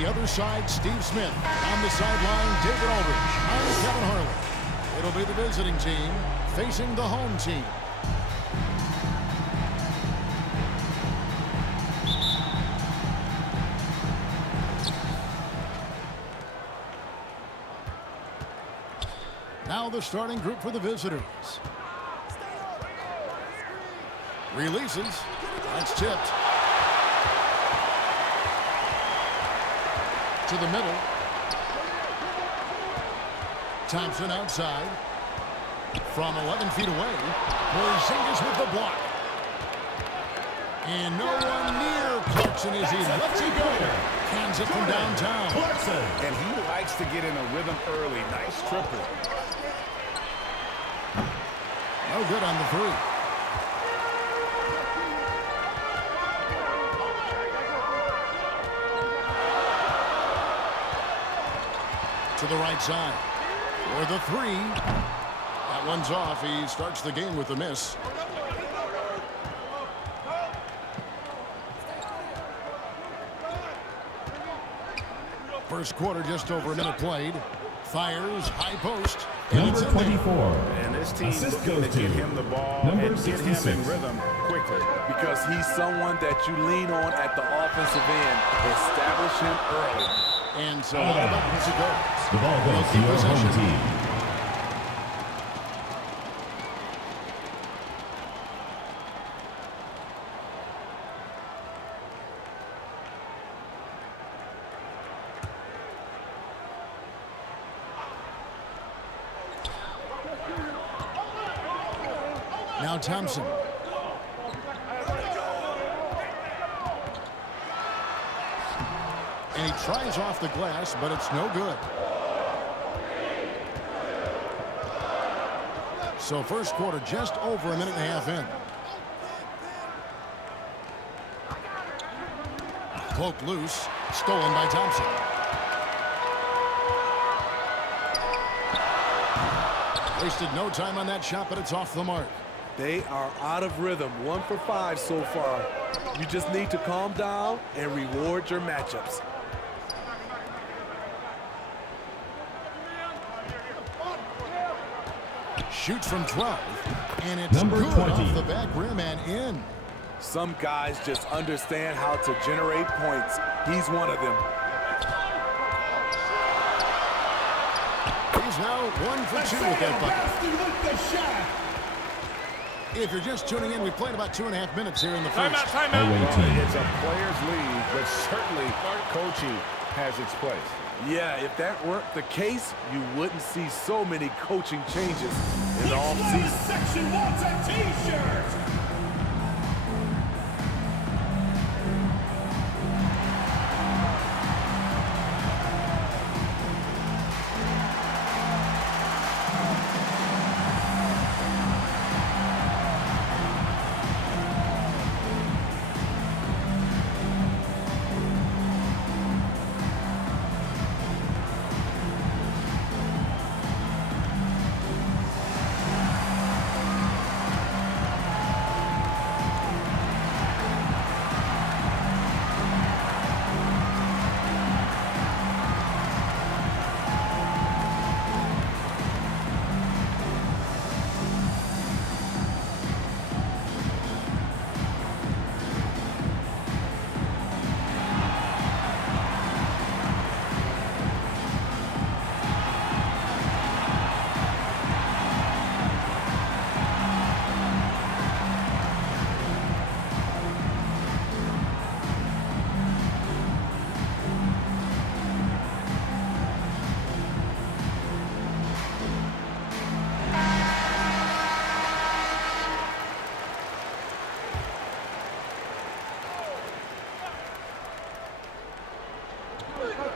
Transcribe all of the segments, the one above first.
the other side, Steve Smith. On the sideline, David Aldridge. I'm Kevin Harlan. It'll be the visiting team facing the home team. Now the starting group for the visitors. Releases. That's tipped. To the middle. Thompson outside. From 11 feet away. Porzingis with the block. And no one near Clarkson as he lets it go. Hands it from downtown. And he likes to get in a rhythm early. Nice triple. No good on the three. To the right side. For the three. That one's off. He starts the game with a miss. First quarter, just over a minute played. Fires, high post. Number 24. And this team's looking to get him the ball and get him in rhythm quickly. Because he's someone that you lean on at the offensive end. Establish him early. And so how about once it goes? The ball goes to your home team. Now Thompson. And he tries off the glass, but it's no good. So first quarter just over a minute and a half in. Cloak loose. Stolen by Thompson. Wasted no time on that shot, but it's off the mark. They are out of rhythm. 1 for 5 so far. You just need to calm down and reward your matchups. Shoots from 12. And it's Number good 20. off the back rim and in. Some guys just understand how to generate points. He's one of them. He's now 1 for 2 with that bucket. If you're just tuning in, we played about 2.5 minutes here in the first. Timeout. It's a player's league, but certainly coaching has its place. Yeah, if that weren't the case, you wouldn't see so many coaching changes in the offseason. Section wants a t-shirt.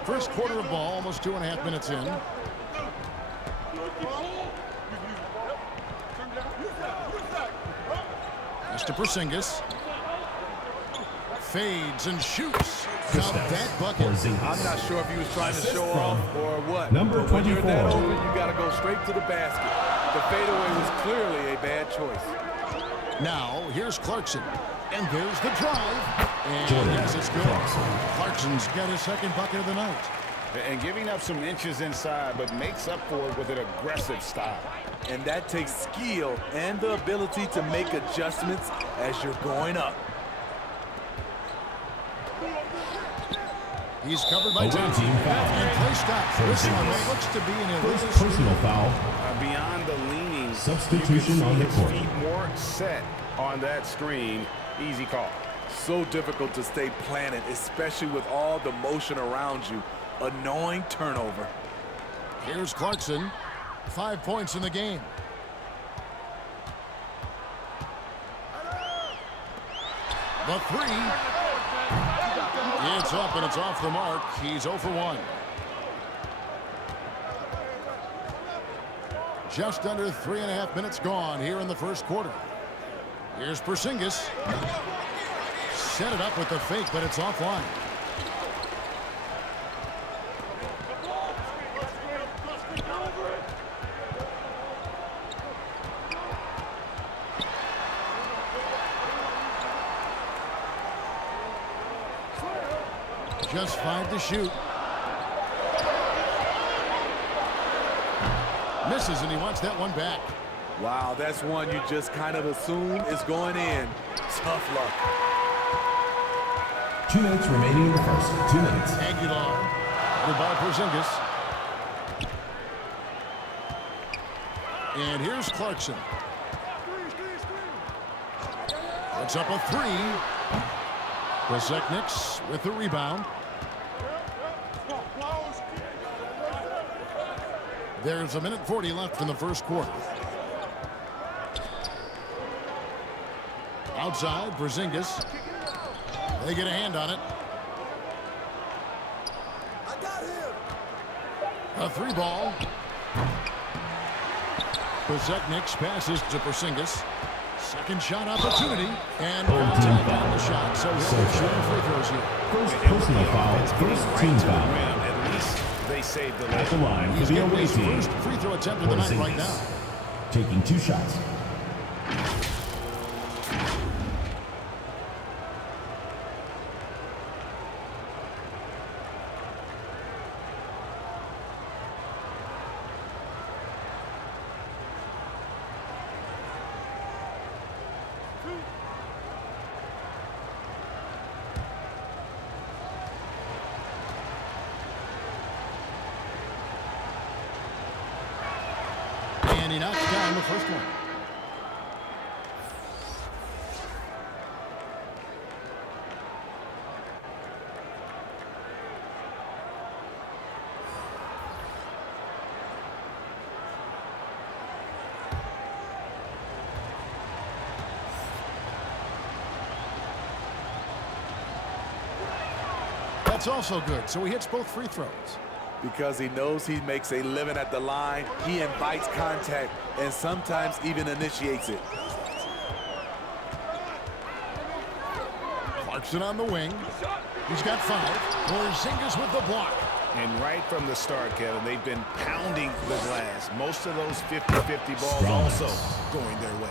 First quarter of ball, almost 2.5 minutes in. Mr. Porzingis. Fades and shoots. Count that bucket. I'm not sure if he was trying to show off or what. Number but when you're 24. that open, you got to go straight to the basket. The fadeaway was clearly a bad choice. Now, here's Clarkson. And there's the drive. And yes, it's good. Clarkson's got his second bucket of the night. And giving up some inches inside, but makes up for it with an aggressive style. And that takes skill and the ability to make adjustments as you're going up. He's covered by Away team foul. and play stops. This one looks to be an First illegal. personal foul. Beyond the leaning, Substitution you can on see the his court. feet more set on that screen. Easy call. So difficult to stay planted, especially with all the motion around you. Annoying turnover. Here's Clarkson. 5 points in the game. The three. It's up and it's off the mark. He's 0 for 1. Just under 3.5 minutes gone here in the first quarter. Here's Porzingis. Set it up with the fake, but it's offline. Just 5 to shoot. Misses, and he wants that one back. Wow, that's one you just kind of assume is going in. Tough luck. 2 minutes remaining in the first. 2 minutes. Aguilar. Goodbye, Porzingis. And here's Clarkson. Puts up a three. Porzingis with the rebound. There's 1:40 left in the first quarter. Outside, Porzingis. They get a hand on it. A three ball. Porzingis passes to Porzingis. Second shot opportunity. And contact on the shot. So he'll be shooting free throws here. First personal foul. First team foul. At least they saved the At the lead. line for He's the getting away his team. first free throw attempt of the night right now. Taking 2 shots. And he knocks down the first one. That's also good. So he hits both free throws. Because he knows he makes a living at the line, he invites contact and sometimes even initiates it. Clarkson on the wing. He's got 5. Porzingis with the block. And right from the start, Kevin, they've been pounding the glass. Most of those 50-50 balls also going their way.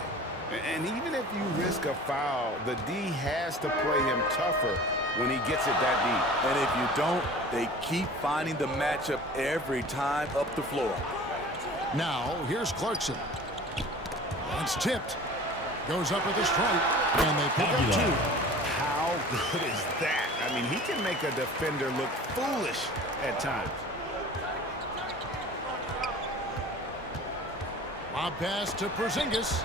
And even if you risk a foul, the D has to play him tougher when he gets it that deep. And if you don't, they keep finding the matchup every time up the floor. Now, here's Clarkson. It's tipped. Goes up with a strike. And they pick up 2. How good is that? I mean, he can make a defender look foolish at times. Lob pass to Porzingis.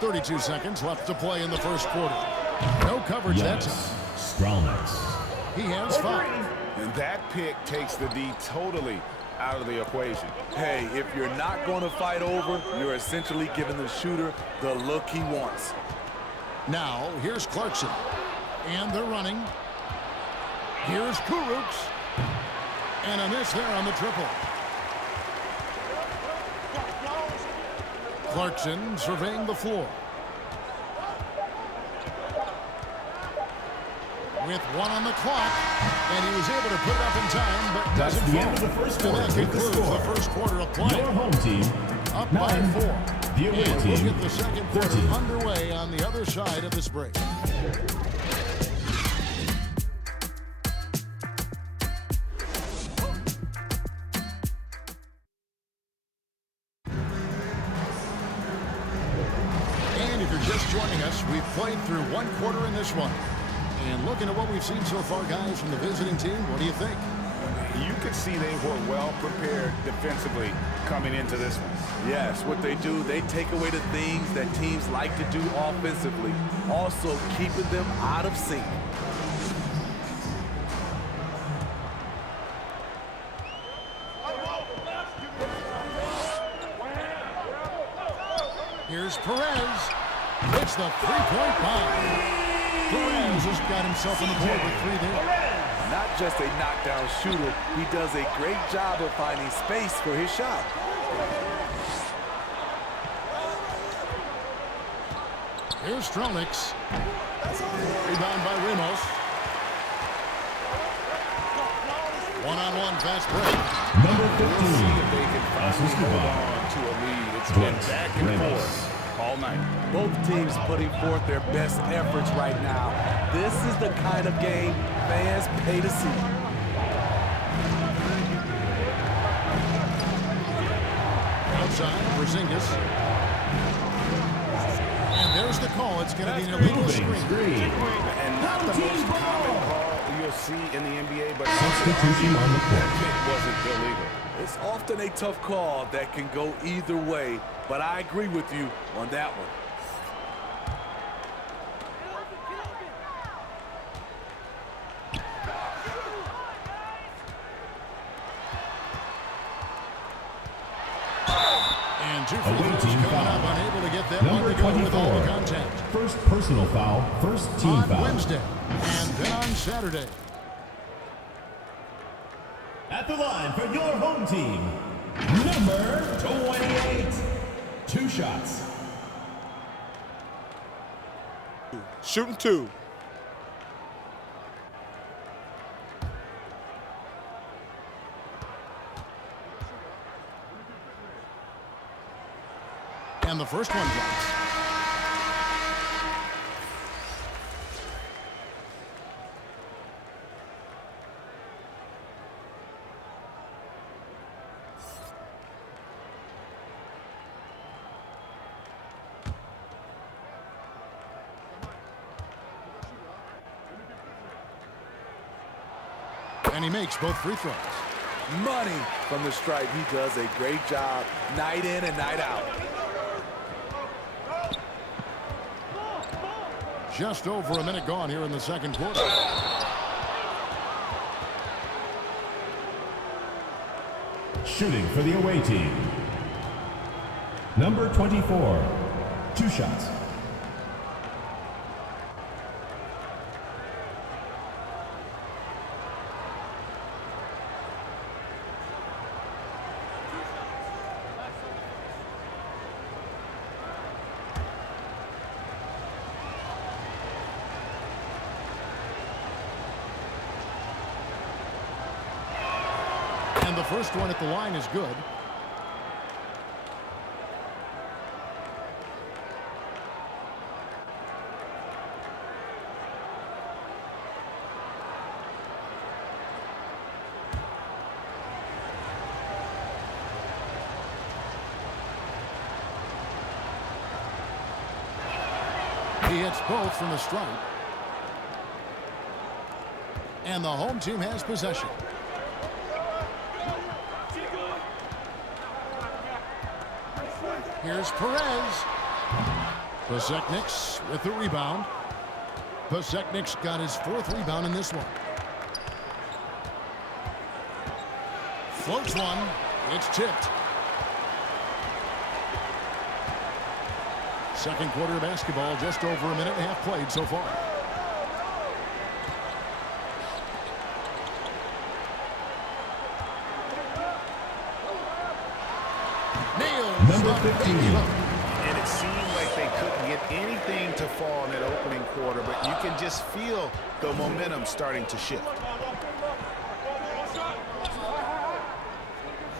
32 seconds left to play in the first quarter. No coverage that time. Stralnix. He has 5. And that pick takes the D totally out of the equation. Hey, if you're not going to fight over, you're essentially giving the shooter the look he wants. Now, here's Clarkson. And they're running. Here's Kurucs. And a miss there on the triple. Clarkson surveying the floor. With 1 on the clock. And he was able to put it up in time, but That's doesn't the fall. end of the first And quarter. that With the concludes score. the first quarter of play. Your home team, Up 9. by 4. The away And team, we'll get the second quarter 13. underway on the other side of this break. And if you're just joining us, we've played through one quarter in this one. And looking at what we've seen so far, guys, from the visiting team, what do you think? You could see they were well prepared defensively coming into this one. Yes, what they do, they take away the things that teams like to do offensively, also keeping them out of sync. Here's Perez. It's the three-point bomb. Perez has got himself on the board with 3 there. Not just a knockdown shooter, he does a great job of finding space for his shot. Here's Stronix. Rebound by Ramos. One-on-one fast break. Number 15. We'll see if they can finally Assisted hold by on to a lead. It's been back and Ramos. forth all night. Both teams putting forth their best efforts right now. This is the kind of game fans pay to see. Outside, Porzingis. And there's the call. It's going to be an illegal screen. And not the most common call you'll see in the NBA, but Substitution on the court. it wasn't illegal. It's often a tough call that can go either way, but I agree with you on that one. And 2 free Away throws team coming up, foul. unable to get that Number one to go with all the 24. contact. First personal foul, first team On foul. Wednesday, and then on Saturday. At the line for your home team, number 28. 2 shots. Shooting 2. And the first one drops. And he makes both free throws. Money from the stripe. He does a great job night in and night out. Just over a minute gone here in the second quarter. Shooting for the away team, number 24. 2 shots. And the first one at the line is good. He hits both from the stripe. And the home team has possession. Here's Perez. Posekniks with the rebound. Posekniks got his 4th rebound in this one. Floats one. It's tipped. Second quarter basketball, just over a minute and a half played so far. Number 15. And it seemed like they couldn't get anything to fall in that opening quarter, but you can just feel the momentum starting to shift.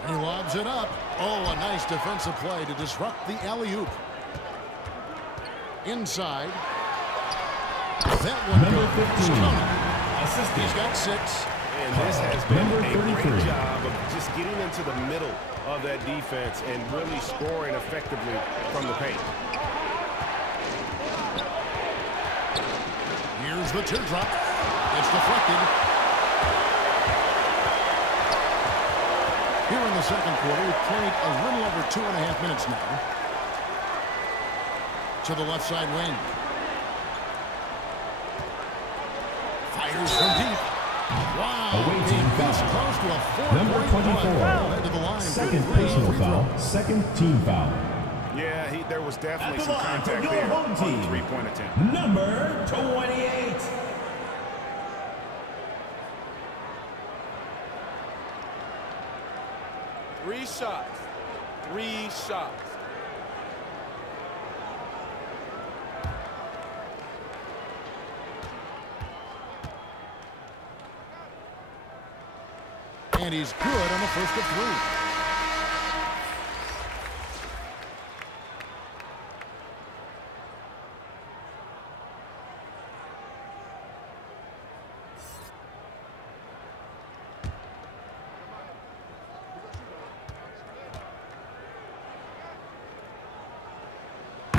He lobs it up. Oh, a nice defensive play to disrupt the alley-oop. Inside. That one Number 15. Assistant. He's got 6. And this has been Number a 33. great job of just getting into the middle of that defense and really scoring effectively from the paint. Here's the teardrop. It's deflected. Here in the second quarter, we've played a little over 2.5 minutes now. To the left side wing. Fires from deep. Wow. Away team This foul. close to a 4-point Number 24. Head to the line. Second personal foul. Second team foul. Yeah, there was definitely At the some line for contact your there home on team. the three-point attempt. Number 28. Three shots. 3 shots. And he's good on the first of 3.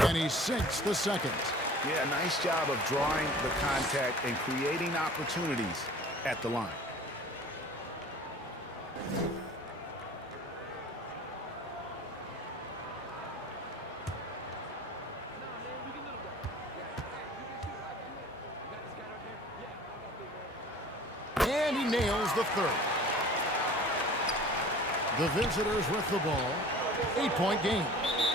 And he sinks the second. Yeah, nice job of drawing the contact and creating opportunities at the line. And he nails the third. The visitors with the ball. 8-point game.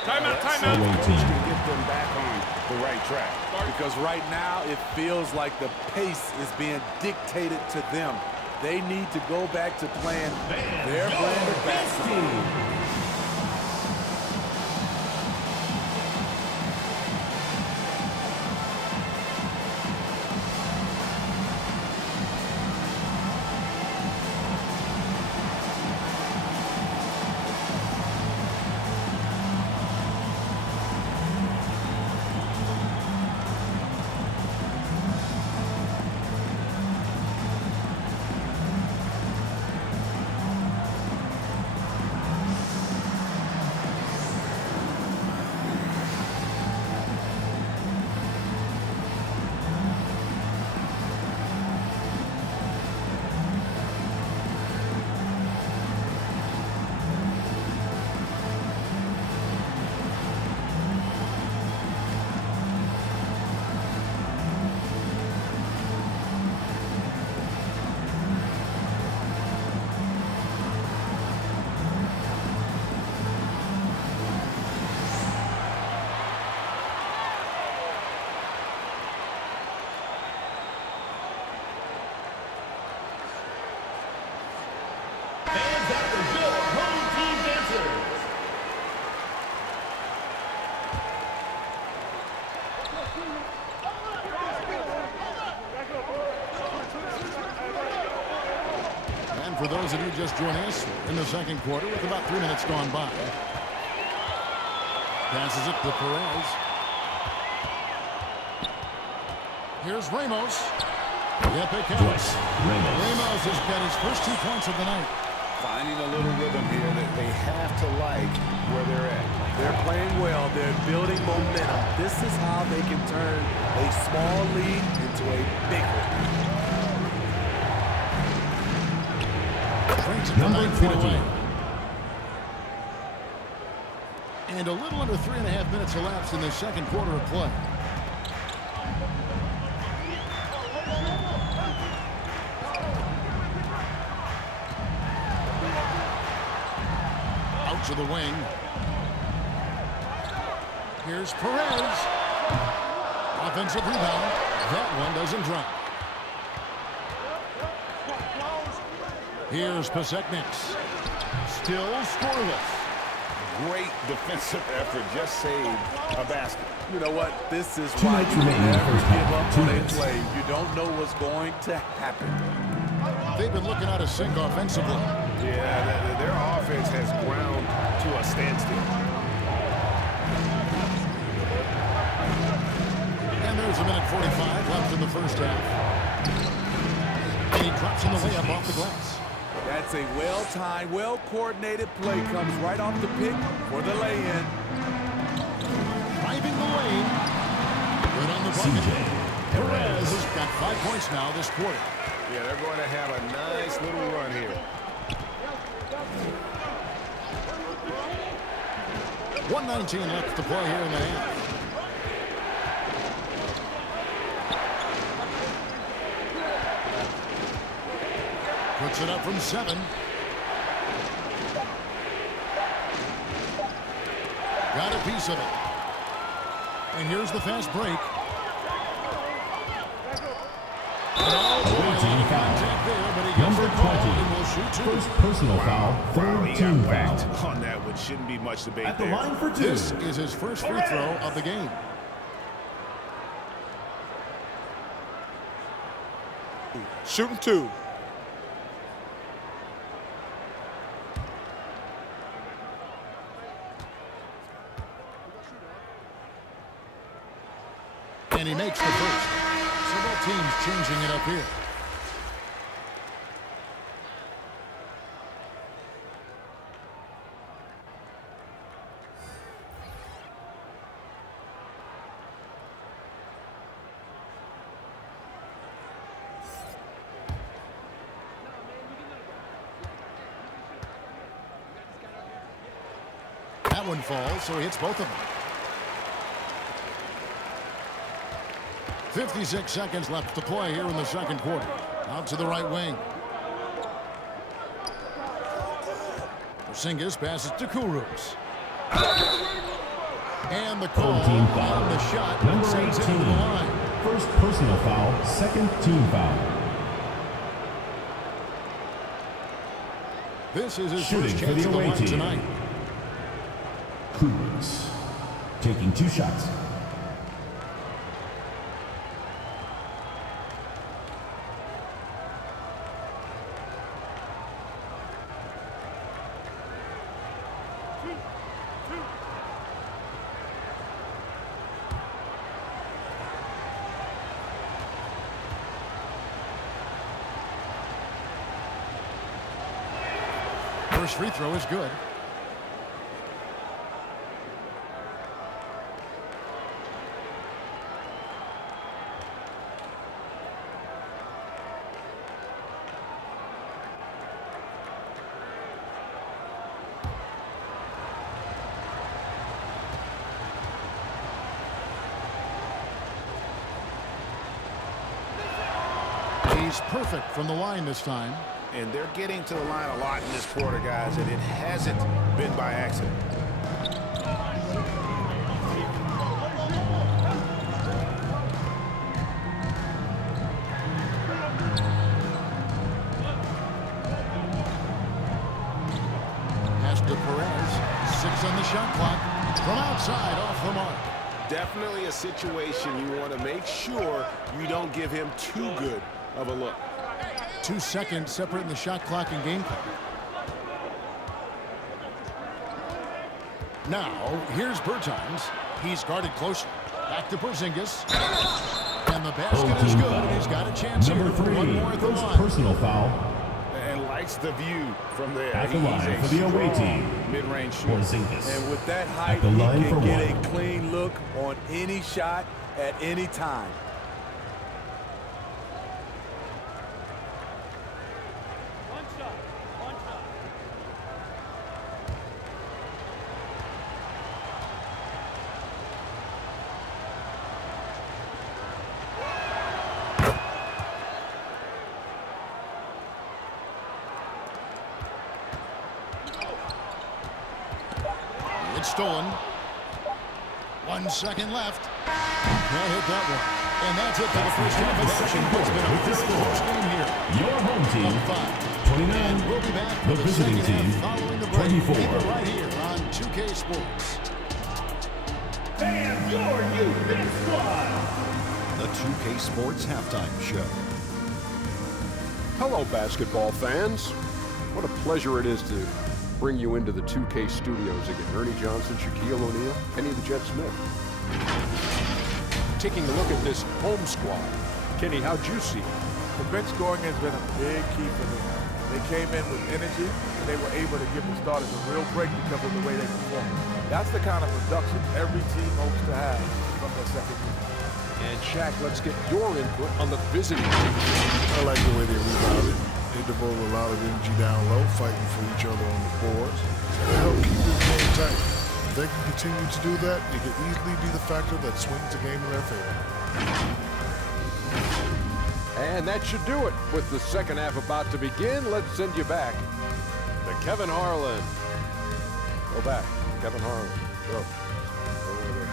Timeout, Away team. To get them back on the right track. Because right now it feels like the pace is being dictated to them. They need to go back to playing their brand of basketball. For those of you just joining us in the second quarter with about 3 minutes gone by. Passes it to Perez. Here's Ramos. Yep, it counts. Ramos has got his first 2 points of the night. Finding a little rhythm here that they have to like where they're at. They're playing well. They're building momentum. This is how they can turn a small lead into a big one. Number 9 feet away. And a little under 3.5 minutes elapsed in the second quarter of play. Out to the wing. Here's Perez. Offensive rebound. That one doesn't drop. Here's Pasekniks. Still scoreless. Great defensive effort. Just saved a basket. You know what? This is 2 why minutes you remaining in the never first give half. up 2 on a minutes. play. You don't know what's going to happen. they've been looking out of sync offensively. Yeah, their offense has ground to a standstill. And there's a minute 45 left in the first half. And he drops in the layup off the glass. That's a well-timed, well-coordinated play. Comes right off the pick for the lay-in. Driving the lane. Good on the bucket. Perez has got 5 points now this quarter. Yeah, they're going to have a nice little run here. 1:19 left to play here in the half. Puts it up from 7. Got a piece of it. And here's the fast break. Number 20. First personal foul, third team foul. On that one, shouldn't be much debate At the there. line for 2. This is his first free throw of the game. Shooting 2. And he makes the first. So both teams changing it up here. That one falls, so he hits both of them. 56 seconds left to play here in the second quarter. Out to the right wing. Porzingis passes to Kurucs. And the call on the shot sends it to the line. First personal foul, second team foul. This is his Shooting first for chance the of the away line team. tonight. Kurucs taking 2 shots. First free throw is good. He's perfect from the line this time. And they're getting to the line a lot in this quarter, guys, and it hasn't been by accident. Pass to Perez. 6 on the shot clock. From outside, off the mark. Definitely a situation you want to make sure you don't give him too good of a look. 2 seconds separating the shot clock and game clock. Now, here's Bertans. He's guarded closely. Back to Porzingis. And the basket is good, and he's got a chance here Number for 3, one more at the first line. personal foul. And likes the view from there. At the He's line a for the away strong team. mid-range shooter. Porzingis. And with that height, At the he line can for get 1. a clean look on any shot at any time. It's stolen. 1 second left. Can't hit that one. And that's it for the first half of action. It's been a very close game here. Your home team, 29. We'll be back The for visiting second team, half following the break. 24. Keep it right here on 2K Sports. And your youth this one. The 2K Sports Halftime Show. Hello, basketball fans. What a pleasure it is to bring you into the 2K studios again. Ernie Johnson, Shaquille O'Neal, Kenny the Jet Smith. Taking a look at this home squad. Kenny, how'd you see it? The bench scoring has been a big key for them. They came in with energy, and they were able to give the starters a real break because of the way they performed. That's the kind of production every team hopes to have from their second unit. And Shaq, let's get your input on the visiting team. I like the way they rebounded. They devoted a lot of energy down low, fighting for each other on the boards. They help keep this game tight. If they can continue to do that, it could easily be the factor that swings the game in their favor. And that should do it. With the second half about to begin, let's send you back to Kevin Harlan. Go back, Kevin Harlan. Go. Over there.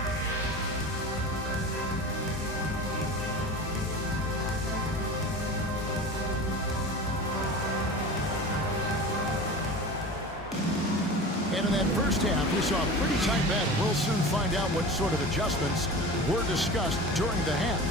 And in that first half, we saw a pretty tight battle. We'll soon find out what sort of adjustments were discussed during the half.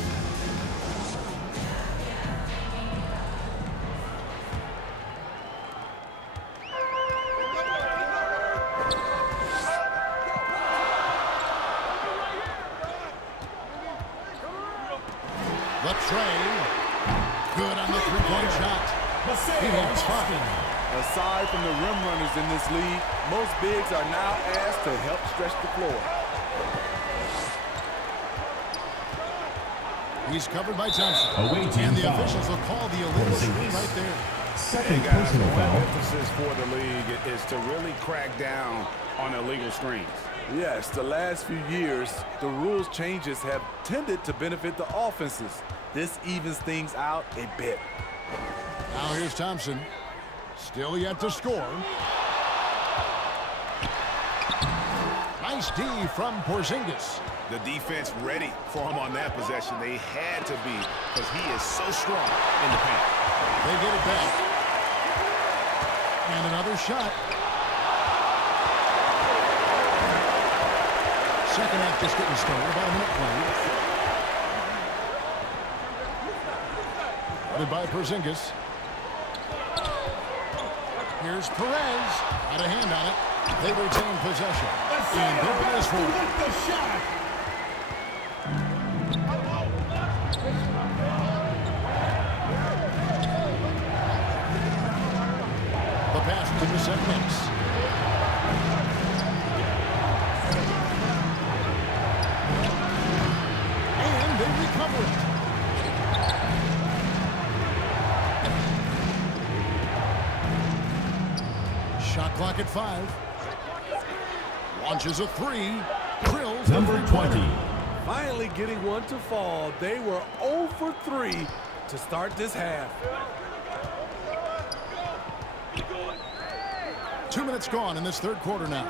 The tray. Good on the three-point shot. He holds fine. Aside from the rim runners in this league, most bigs are now asked to help stretch the floor. He's covered by Thompson. And the officials will call the illegal screen right there. Second Hey guys, personal one foul. emphasis for the league is to really crack down on illegal screens. Yes, the last few years, the rules changes have tended to benefit the offenses. This evens things out a bit. Now here's Thompson. Still yet to score. Nice D from Porzingis. The defense ready for him on that possession. They had to be because he is so strong in the paint. They get it back. And another shot. Second half just getting started. About a minute played. Guarded by Porzingis. Here's Perez. Got a hand on it. They retain possession. And there it is for him. The shot. The pass to the set mix. And they recover it. Shot clock at 5. Launches a 3. Drills Number 20. Finally getting one to fall. They were 0 for 3 to start this half. 2 minutes gone in this third quarter now.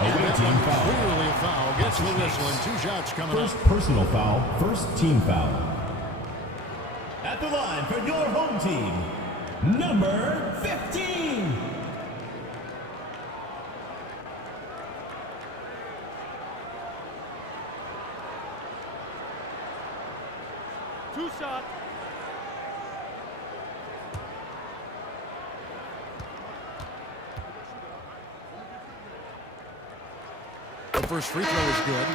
Awaiting foul. Clearly a foul. Gets the whistle and 2 shots coming up. First personal foul, first team foul. At the line for your home team, number 15. Two shots. The first free throw is good.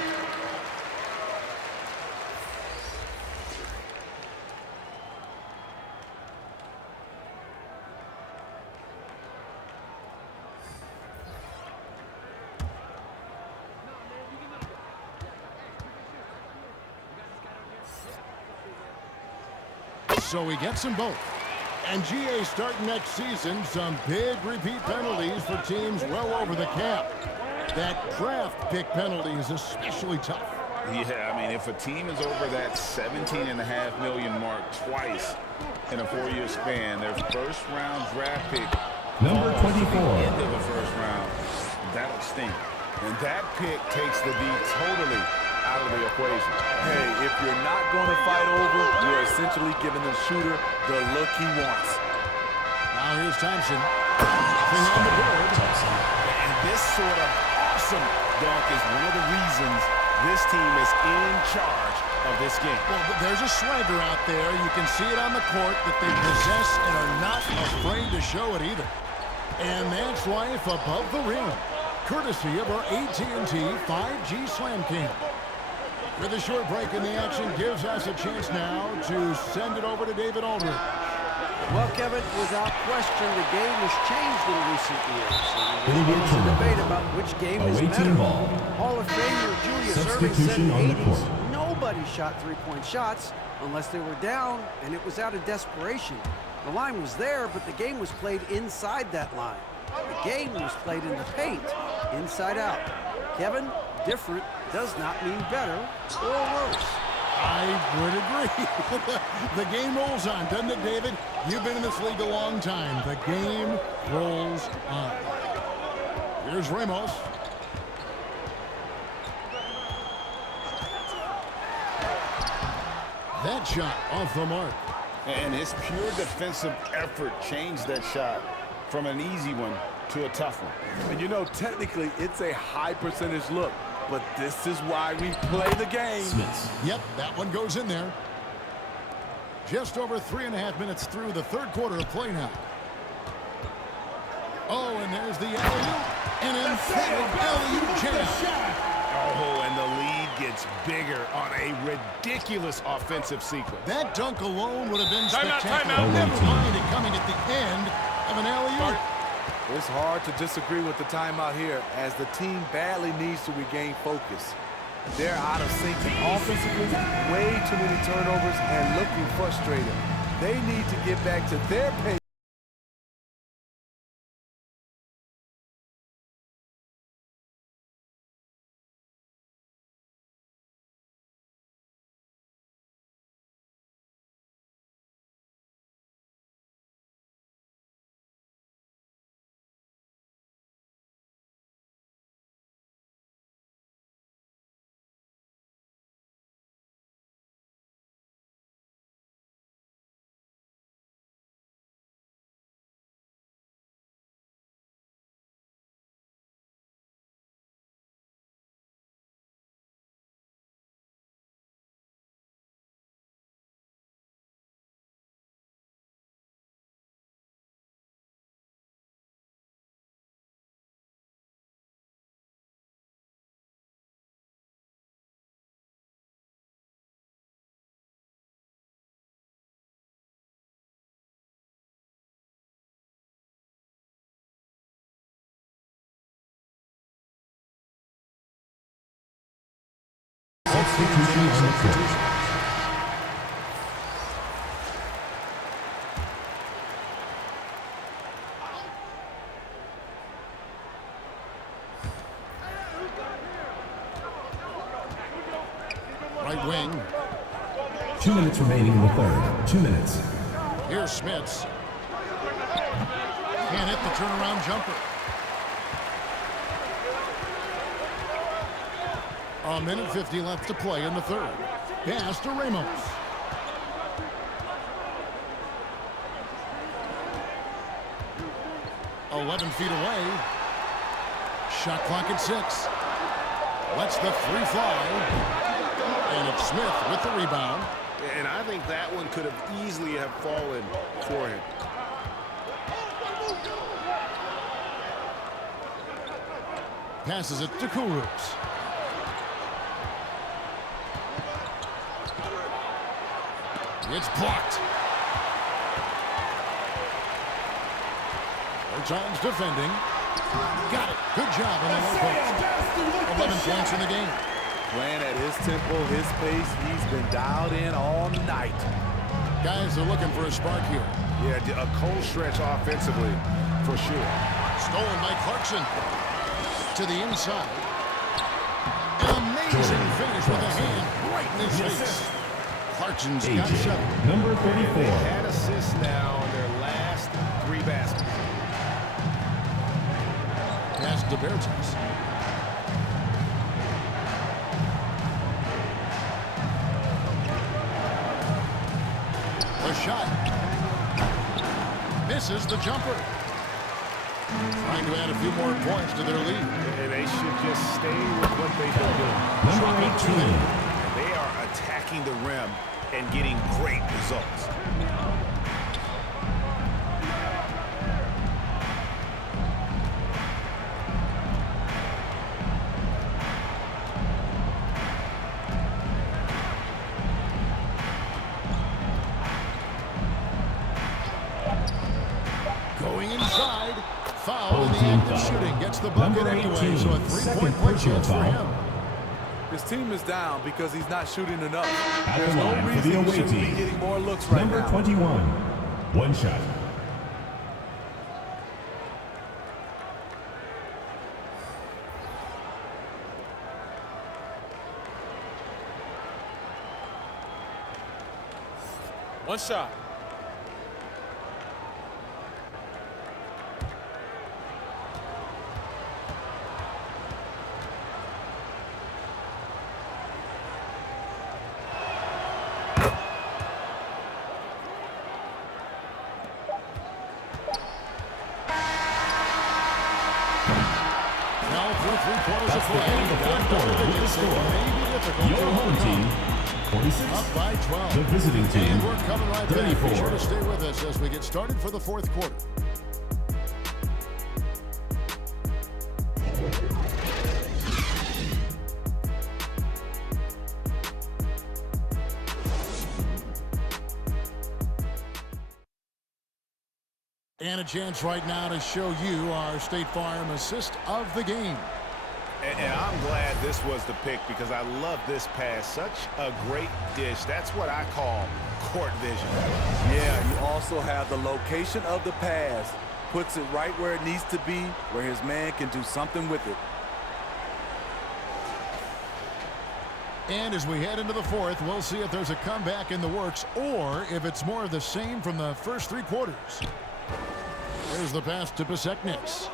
So he gets them both. And GA starting next season, some big repeat penalties for teams well over the cap. That draft pick penalty is especially tough. Yeah, I mean, if a team is over that $17.5 million mark twice in a 4-year span, their first-round draft pick Number 24. End of the first round, that'll stink. And that pick takes the D totally out of the equation. Hey, if you're not going to fight over, you're essentially giving the shooter the look he wants. Now here's Thompson. Nothing on the board. And this sort of awesome dunk is one of the reasons this team is in charge of this game. Well, there's a swagger out there. You can see it on the court that they possess and are not afraid to show it either. And that's life above the rim, courtesy of our AT&T 5G Slam Cam. With a short break in the action, gives us a chance now to send it over to David Aldridge. Well, Kevin, without question, the game has changed in recent years. There's a debate about which game is better. Hall of Famer Julius Erving said in the 80s, nobody shot three-point shots unless they were down, and it was out of desperation. The line was there, but the game was played inside that line. The game was played in the paint, inside out. Kevin, different does not mean better or worse. I would agree. The game rolls on, doesn't it, David? You've been in this league a long time. The game rolls on. Here's Ramos. That shot off the mark. And his pure defensive effort changed that shot from an easy one to a tough one. And you know, technically, it's a high percentage look. But this is why we play the game. Yep, that one goes in there. Just over 3.5 minutes through the third quarter of play now. Oh, and there's the alley-oop. An emphatic alley-oop jam. Oh, and the lead gets bigger on a ridiculous offensive sequence. That dunk alone would have been spectacular. Never mind it coming at the end of an alley-oop. It's hard to disagree with the timeout here as the team badly needs to regain focus. They're out of sync offensively, way too many turnovers, and looking frustrated. They need to get back to their pace. Substitution on the court. Right wing. 2 minutes remaining in the third. 2 minutes. Here's Smits. Can't hit the turnaround jumper. A minute 50 left to play in the third. Pass to Ramos. "11 feet away. Shot clock at 6. Lets the three fly. And it's Smith with the rebound. And I think that one could have easily have fallen for him. Passes it to Kurucs. It's blocked. Bertans defending. Got it. Good job on the low post. 11 points in the game. Playing at his tempo, his pace, he's been dialed in all night. Guys are looking for a spark here. Yeah, a cold stretch offensively, for sure. Stolen by Clarkson. To the inside. An amazing finish with a hand right in his face. Clarkson's got 7. Number 34. They had assists now on their last 3 baskets. Pass to Bertans. The shot. Misses the jumper. Trying to add a few more points to their lead. And they should just stay with what they've been doing. Number 18. They are attacking the rim and getting great results. Going inside. Foul in the act of shooting. Gets the bucket anyway, so a three-point play chance for him. His team is down because he's not shooting enough. At There's the no line for reason the he away shouldn't be team. getting more looks right Number now. 21. One shot. One shot. Now through 3 quarters of That's the play. end of the fourth quarter with the score. Your home team, 46. Up by 12. The visiting team, And we're coming right back. Be 34. sure to stay with us as we get started for the fourth quarter. And a chance right now to show you our State Farm assist of the game. And I'm glad this was the pick because I love this pass. Such a great dish. That's what I call court vision. Yeah, you also have the location of the pass. Puts it right where it needs to be, where his man can do something with it. And as we head into the fourth, we'll see if there's a comeback in the works or if it's more of the same from the first 3 quarters. There's the pass to Besekniks.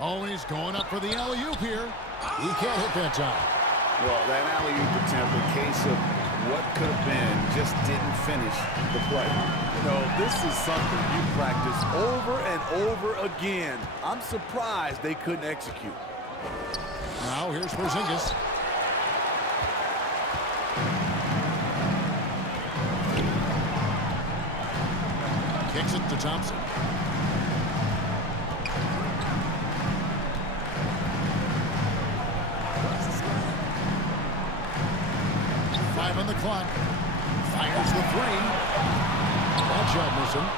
Oh, he's going up for the alley-oop here. He can't hit that time. Well, that alley-oop attempt, a case of what could have been, just didn't finish the play. You know, this is something you practice over and over again. I'm surprised they couldn't execute. Now here's Porzingis. Kicks it to Thompson. Five on the clock. Fires the 3. That shot missing.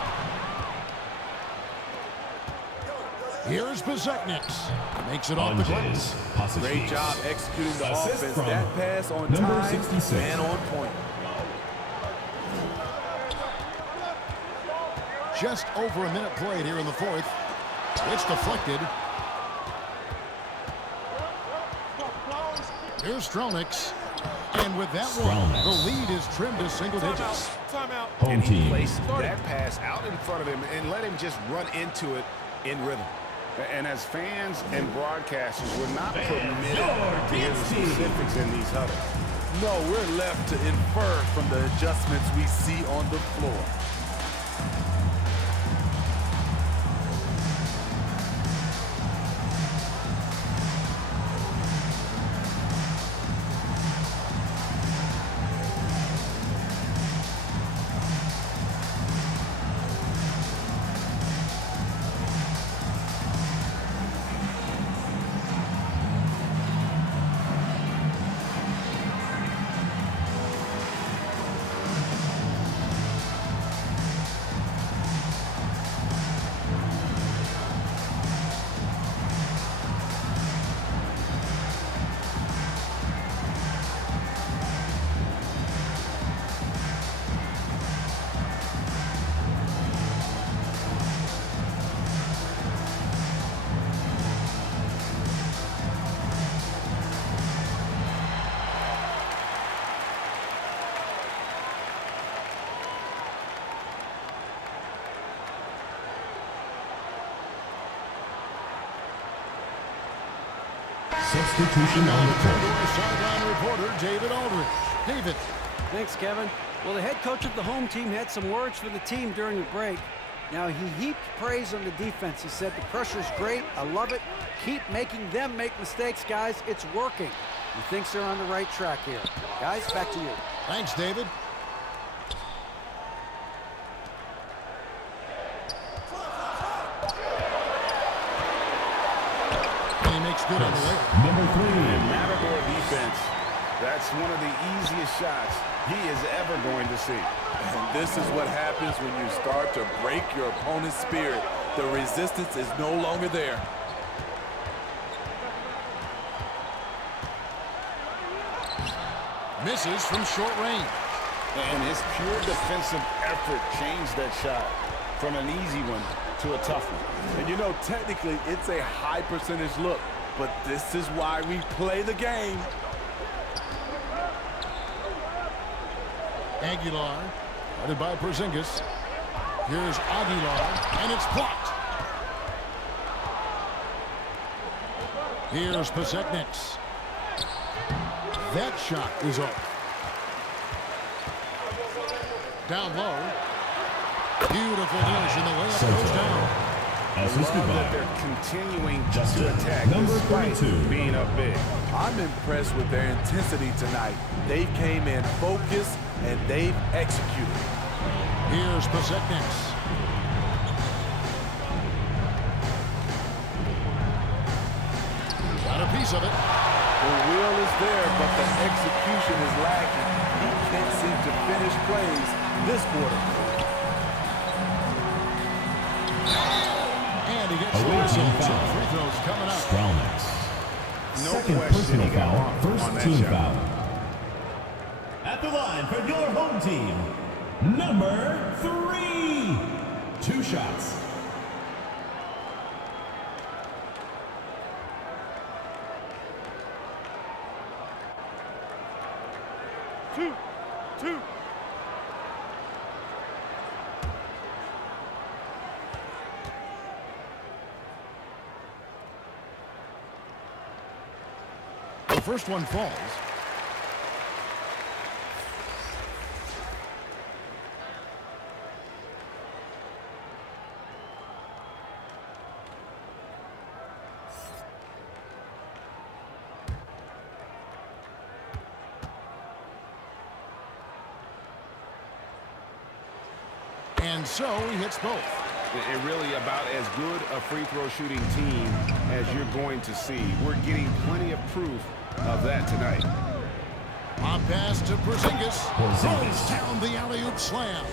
Here's Besekniks. Makes it off the glass. Great job executing the Assist offense. from That pass on number time 66. and on point. Just over a minute played here in the fourth. It's deflected. Here's Strelniks. And with that one, the lead is trimmed to single digits. Timeout. Home And he team. placed that pass out in front of him and let him just run into it in rhythm. And as fans and broadcasters, we're not permitted to hear the specifics in these huddles. No, we're left to infer from the adjustments we see on the floor. Substitution on the court. Sideline reporter David Aldridge. David. Thanks, Kevin. Well, the head coach of the home team had some words for the team during the break. Now, he heaped praise on the defense. He said, the pressure's great. I love it. Keep making them make mistakes, guys. It's working. He thinks they're on the right track here. Guys, back to you. Thanks, David. And he makes good on the way. Number 3. Matador defense. That's one of the easiest shots he is ever going to see. And this is what happens when you start to break your opponent's spirit. The resistance is no longer there. Misses from short range. And his pure defensive effort changed that shot from an easy one to a tough one. And you know, technically, it's a high percentage look, but this is why we play the game. Aguilar, guarded by Porzingis. Here's Aguilar, and it's blocked. Here's Porzingis. That shot is off. Down low. Beautiful dish, and the layup goes down. Assisted by They're continuing Justin, to attack number despite 32. being up big. I'm impressed with their intensity tonight. They came in focused, and they've executed. Here's Porzingis. Got a piece of it. The will is there, but the execution is lacking. He can't seem to finish plays this quarter. And he gets Away the team whistle. foul. Free throws coming up. Strelnix. No Second question personal he got foul, bumped on first that team shot. foul. At the line for your home team, number 3. 2 shots. Two. The first one falls. And so he hits both. And really about as good a free throw shooting team as you're going to see. We're getting plenty of proof of that tonight. On pass to Porzingis. Throws down the alley-oop slam.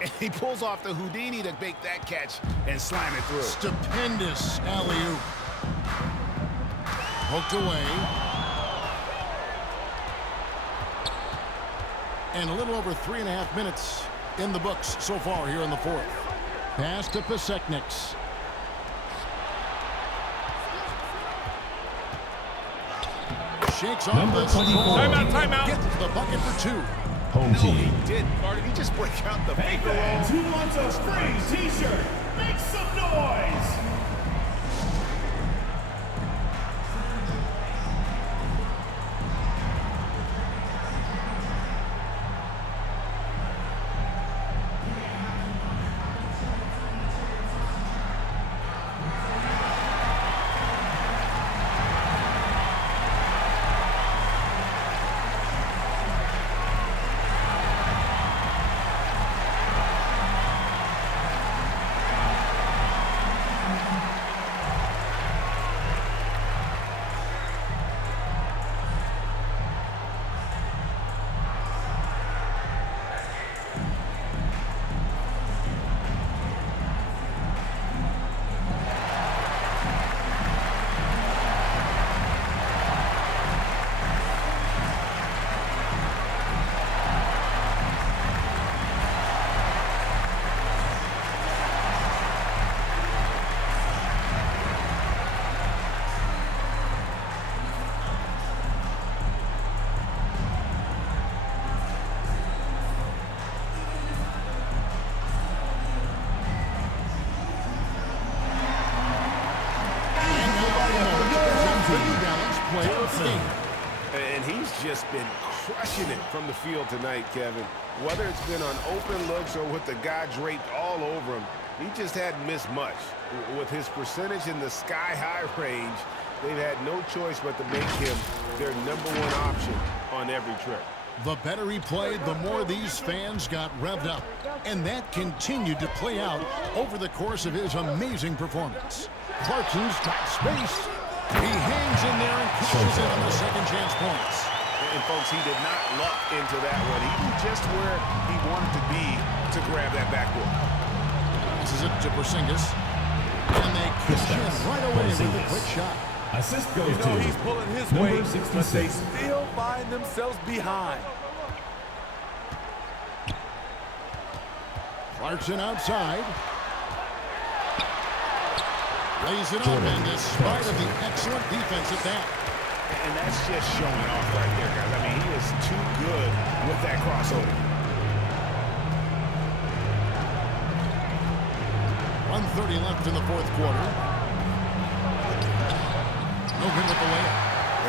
And he pulls off the Houdini to make that catch and slam it through. Stupendous alley-oop. Poked away. And a little over 3.5 minutes in the books so far here in the fourth. Pass to Porzingis. Shakes off Number the 24. Timeout. Gets the bucket for 2. Home No, team. he didn't. Or did he just break out the Hey finger roll? fans, who wants a free t-shirt? Make some noise! And he's just been crushing it from the field tonight, Kevin. Whether it's been on open looks or with the guy draped all over him, he just hadn't missed much. With his percentage in the sky-high range, they've had no choice but to make him their #1 option on every trip. The better he played, the more these fans got revved up. And that continued to play out over the course of his amazing performance. Clarkson's got space. He hangs in there and cashes in on the second chance points. And folks, he did not luck into that one. He knew just where he wanted to be to grab that backboard. This is it to Porzingis. And they cash in right away with a quick shot. Assist goes to He's pulling his number weight, 66. but they still find themselves behind. Clarkson outside. Lays it up, and despite of the excellent defense at that. And that's just showing off right there, guys. I mean, he is too good with that crossover. 1:30 left in the fourth quarter. No good with the layup.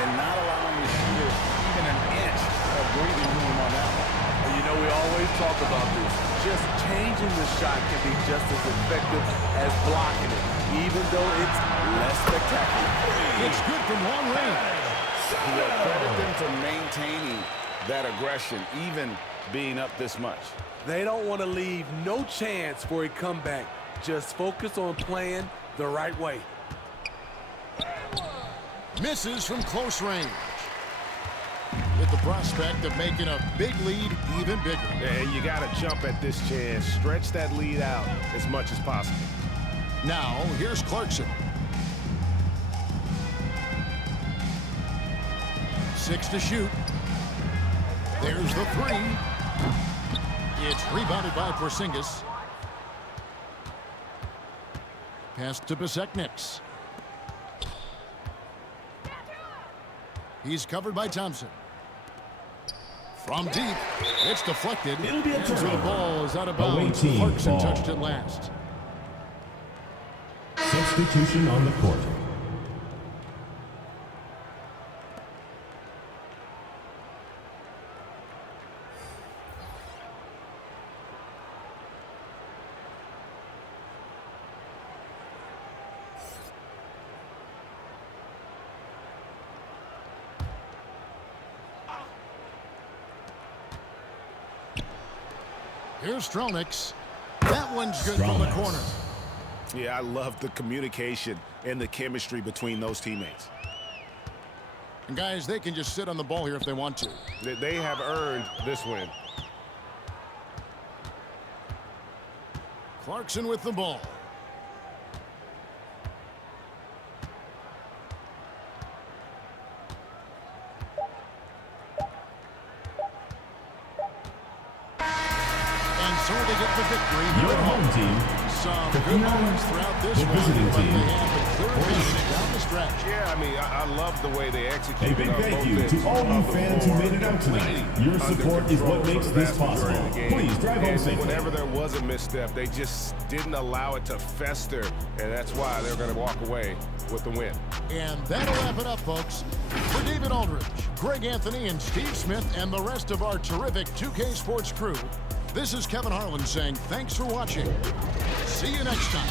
And not allowing the shooter even an inch of breathing room on that one. And you know, we always talk about this. Just changing the shot can be just as effective as blocking it, even though it's less spectacular. It's good from long range. Credit them for maintaining that aggression, even being up this much. They don't want to leave no chance for a comeback. Just focus on playing the right way. Misses from close range. With the prospect of making a big lead even bigger. And you got to jump at this chance. Stretch that lead out as much as possible. Now, here's Clarkson. 6 to shoot. There's the 3. It's rebounded by Porzingis. Pass to Besekniks. He's covered by Thompson. From deep, it's deflected. It'll be a And so the turnover. ball is out of Away bounds. team Clarkson ball. touched it last. Substitution on the court. Here's Strelniks. That one's good from the corner. Yeah, I love the communication and the chemistry between those teammates. And guys, they can just sit on the ball here if they want to. They have earned this win. Clarkson with the ball. And so they get the victory here Your at home team. Some good moments throughout this The one, visiting but team. they have the clear advantage down the stretch. Yeah, I mean, I love the way they A execute. big thank you to all you fans who made it out tonight. Your support is what makes this possible. Please drive home safely. Whenever there was a misstep, they just didn't allow it to fester, and that's why they're going to walk away with the win. And that'll wrap it up, folks. For David Aldridge, Greg Anthony, and Steve Smith, and the rest of our terrific 2K Sports crew, this is Kevin Harlan saying thanks for watching. See you next time.